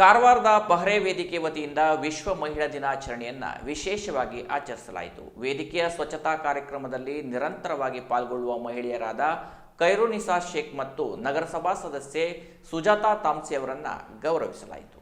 ಕಾರವಾರದ ಪಹರೆ ವೇದಿಕೆ ವತಿಯಿಂದ ವಿಶ್ವ ಮಹಿಳಾ ದಿನಾಚರಣೆಯನ್ನ ವಿಶೇಷವಾಗಿ ಆಚರಿಸಲಾಯಿತು. ವೇದಿಕೆಯ ಸ್ವಚ್ಛತಾ ಕಾರ್ಯಕ್ರಮದಲ್ಲಿ ನಿರಂತರವಾಗಿ ಪಾಲ್ಗೊಳ್ಳುವ ಮಹಿಳೆಯರಾದ ಕೈರುನಿಸಾ ಶೇಖ್ ಮತ್ತು ನಗರಸಭಾ ಸದಸ್ಯೆ ಸುಜಾತಾ ತಾಮ್ಸಿ ಅವರನ್ನು ಗೌರವಿಸಲಾಯಿತು.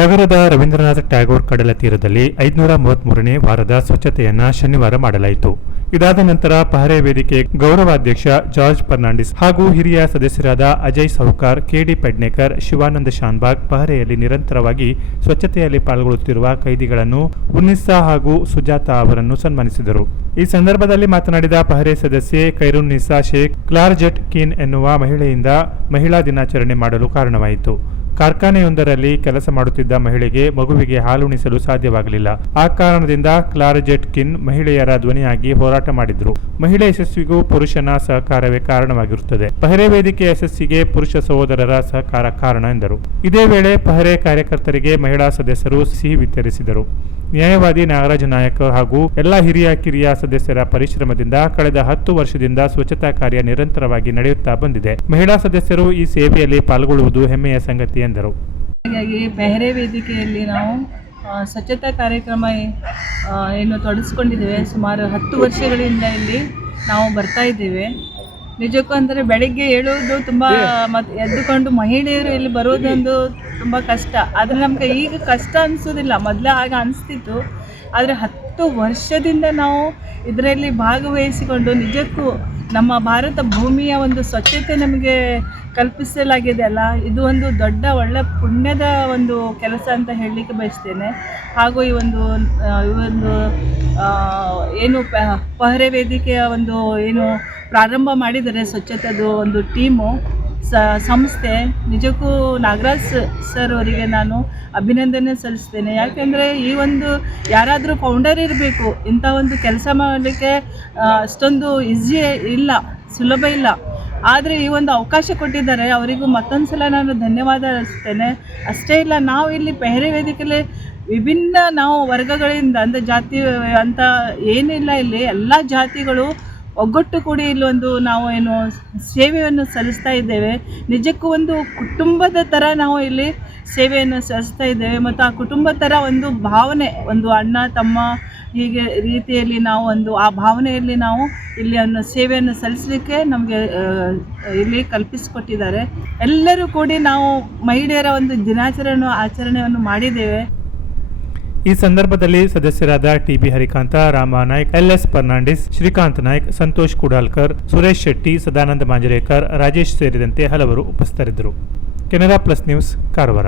ನಗರದ ರವೀಂದ್ರನಾಥ ಟ್ಯಾಗೋರ್ ಕಡಲ ತೀರದಲ್ಲಿ ಐದುನೂರ ಮೂವತ್ಮೂರನೇ ವಾರದ ಸ್ವಚ್ಛತೆಯನ್ನು ಶನಿವಾರ ಮಾಡಲಾಯಿತು. ಇದಾದ ನಂತರ ಪಹರೆ ವೇದಿಕೆ ಗೌರವಾಧ್ಯಕ್ಷ ಜಾರ್ಜ್ ಫರ್ನಾಂಡಿಸ್ ಹಾಗೂ ಹಿರಿಯ ಸದಸ್ಯರಾದ ಅಜಯ್ ಸೌಕಾರ್ ಕೆಡಿ ಪೆಡ್ನೇಕರ್, ಶಿವಾನಂದ ಶಾನ್ಬಾಗ್ ಪಹರೆಯಲ್ಲಿ ನಿರಂತರವಾಗಿ ಸ್ವಚ್ಛತೆಯಲ್ಲಿ ಪಾಲ್ಗೊಳ್ಳುತ್ತಿರುವ ಕೈದಿಗಳನ್ನು ಉನ್ನಿಸ್ಸಾ ಹಾಗೂ ಸುಜಾತಾ ಅವರನ್ನು ಸನ್ಮಾನಿಸಿದರು. ಈ ಸಂದರ್ಭದಲ್ಲಿ ಮಾತನಾಡಿದ ಪಹರೆ ಸದಸ್ಯೆ ಖೈರುನ್ನಿಸಾ ಶೇಖ್, ಕ್ಲಾರ್ಜೆಟ್ ಕೀನ್ ಎನ್ನುವ ಮಹಿಳೆಯಿಂದ ಮಹಿಳಾ ದಿನಾಚರಣೆ ಮಾಡಲು ಕಾರಣವಾಯಿತು. ಕಾರ್ಖಾನೆಯೊಂದರಲ್ಲಿ ಕೆಲಸ ಮಾಡುತ್ತಿದ್ದ ಮಹಿಳೆಗೆ ಮಗುವಿಗೆ ಹಾಲುಣಿಸಲು ಸಾಧ್ಯವಾಗಲಿಲ್ಲ. ಆ ಕಾರಣದಿಂದ ಕ್ಲಾರ್ಜೆಟ್ ಕಿನ್ ಮಹಿಳೆಯರ ಧ್ವನಿಯಾಗಿ ಹೋರಾಟ ಮಾಡಿದ್ರು. ಮಹಿಳೆ ಯಶಸ್ವಿಗೂ ಪುರುಷನ ಸಹಕಾರವೇ ಕಾರಣವಾಗಿರುತ್ತದೆ. ಪಹರೆ ವೇದಿಕೆ ಯಶಸ್ಸಿಗೆ ಪುರುಷ ಸಹೋದರರ ಸಹಕಾರ ಕಾರಣ ಎಂದರು. ಇದೇ ವೇಳೆ ಪಹರೆ ಕಾರ್ಯಕರ್ತರಿಗೆ ಮಹಿಳಾ ಸದಸ್ಯರು ಸಿಹಿ ವಿತರಿಸಿದರು. ನ್ಯಾಯವಾದಿ ನಾಗರಾಜ ನಾಯಕ್ ಹಾಗೂ ಎಲ್ಲ ಹಿರಿಯ ಕಿರಿಯ ಸದಸ್ಯರ ಪರಿಶ್ರಮದಿಂದ ಕಳೆದ ಹತ್ತು ವರ್ಷದಿಂದ ಸ್ವಚ್ಛತಾ ಕಾರ್ಯ ನಿರಂತರವಾಗಿ ನಡೆಯುತ್ತಾ ಬಂದಿದೆ. ಮಹಿಳಾ ಸದಸ್ಯರು ಈ ಸೇವೆಯಲ್ಲಿ ಪಾಲ್ಗೊಳ್ಳುವುದು ಹೆಮ್ಮೆಯ ಸಂಗತಿ ಎಂದರು. ಹಾಗಾಗಿ ಪೆಹರೆ ವೇದಿಕೆಯಲ್ಲಿ ನಾವು ಸ್ವಚ್ಛತಾ ಕಾರ್ಯಕ್ರಮ ಏನು ತೊಡಗಿಸ್ಕೊಂಡಿದ್ದೇವೆ ಸುಮಾರು ಹತ್ತು ವರ್ಷಗಳಿಂದ ಇಲ್ಲಿ ನಾವು ಬರ್ತಾ ಇದ್ದೇವೆ. ನಿಜಕ್ಕೂ ಅಂದರೆ ಬೆಳಿಗ್ಗೆ ಏಳೋದು ತುಂಬ ಮತ್ತು ಎದ್ದುಕೊಂಡು ಮಹಿಳೆಯರು ಇಲ್ಲಿ ಬರೋದೊಂದು ತುಂಬ ಕಷ್ಟ. ಆದರೆ ನಮ್ಗೆ ಈಗ ಕಷ್ಟ ಅನಿಸೋದಿಲ್ಲ. ಮೊದಲೇ ಆಗ ಅನಿಸ್ತಿತ್ತು. ಆದರೆ ಹತ್ತು ವರ್ಷದಿಂದ ನಾವು ಇದರಲ್ಲಿ ಭಾಗವಹಿಸಿಕೊಂಡು ನಿಜಕ್ಕೂ ನಮ್ಮ ಭಾರತ ಭೂಮಿಯ ಒಂದು ಸ್ವಚ್ಛತೆ ನಮಗೆ ಕಲ್ಪಿಸಲಾಗಿದೆ ಅಲ್ಲ? ಇದು ಒಂದು ದೊಡ್ಡ ಒಳ್ಳೆ ಪುಣ್ಯದ ಒಂದು ಕೆಲಸ ಅಂತ ಹೇಳಲಿಕ್ಕೆ ಬಯಸ್ತೇನೆ. ಹಾಗೂ ಈ ಒಂದು ಈ ಒಂದು ಏನು ಪಹರೆ ವೇದಿಕೆಯ ಒಂದು ಏನು ಪ್ರಾರಂಭ ಮಾಡಿದರೆ ಸ್ವಚ್ಛತೆದು ಒಂದು ಟೀಮು. ಸಂಸ್ಥೆ, ನಿಜಕ್ಕೂ ನಾಗರಾಜ್ ಸರ್ ಅವರಿಗೆ ನಾನು ಅಭಿನಂದನೆ ಸಲ್ಲಿಸ್ತೇನೆ. ಯಾಕೆಂದರೆ ಈ ಒಂದು ಯಾರಾದರೂ ಫೌಂಡರ್ ಇರಬೇಕು, ಇಂಥ ಒಂದು ಕೆಲಸ ಮಾಡಲಿಕ್ಕೆ ಅಷ್ಟೊಂದು ಈಸಿ ಇಲ್ಲ, ಸುಲಭ ಇಲ್ಲ. ಆದರೆ ಈ ಒಂದು ಅವಕಾಶ ಕೊಟ್ಟಿದ್ದಾರೆ, ಅವರಿಗೂ ಮತ್ತೊಂದು ಸಲ ನಾನು ಧನ್ಯವಾದ ಅರ್ಪಿಸ್ತೇನೆ ಅಷ್ಟೇ ಇಲ್ಲ, ನಾವು ಇಲ್ಲಿ ಪೆಹರೆ ವೇದಿಕೆಯಲ್ಲಿ ವಿಭಿನ್ನ ನಾವು ವರ್ಗಗಳಿಂದ ಅಂದರೆ ಜಾತಿ, ಅಂತ ಏನಿಲ್ಲ ಇಲ್ಲಿ, ಎಲ್ಲ ಜಾತಿಗಳು ಒಗ್ಗಟ್ಟು ಕೂಡಿ ಇಲ್ಲೊಂದು ನಾವು ಏನು ಸೇವೆಯನ್ನು ಸಲ್ಲಿಸ್ತಾ ಇದ್ದೇವೆ. ನಿಜಕ್ಕೂ ಒಂದು ಕುಟುಂಬದ ಥರ ನಾವು ಇಲ್ಲಿ ಸೇವೆಯನ್ನು ಸಲ್ಲಿಸ್ತಾ ಇದ್ದೇವೆ. ಮತ್ತು ಆ ಕುಟುಂಬ ಥರ ಒಂದು ಭಾವನೆ, ಒಂದು ಅಣ್ಣ, ತಮ್ಮ ಹೀಗೆ ರೀತಿಯಲ್ಲಿ ನಾವು ಒಂದು ಆ ಭಾವನೆಯಲ್ಲಿ ನಾವು ಇಲ್ಲಿ ಅನ್ನು ಸೇವೆಯನ್ನು ಸಲ್ಲಿಸಲಿಕ್ಕೆ ನಮಗೆ ಇಲ್ಲಿ ಕಲ್ಪಿಸಿಕೊಟ್ಟಿದ್ದಾರೆ. ಎಲ್ಲರೂ ಕೂಡಿ ನಾವು ಮಹಿಳೆಯರ ಒಂದು ದಿನಾಚರಣೆ, ಆಚರಣೆಯನ್ನು ಮಾಡಿದ್ದೇವೆ. ಈ ಸಂದರ್ಭದಲ್ಲಿ ಸದಸ್ಯರಾದ TB Harikanta, Rama L LS Fernandes, Shrikant Naik, Santosh Kudalkar, Suresh Shetty, Sadananda Manjrekar, Rajesh ಸೇರಿದಂತೆ ಹಲವರು ಉಪಸ್ಥಿತರಿದ್ದರು. Canara plus news, Karwar.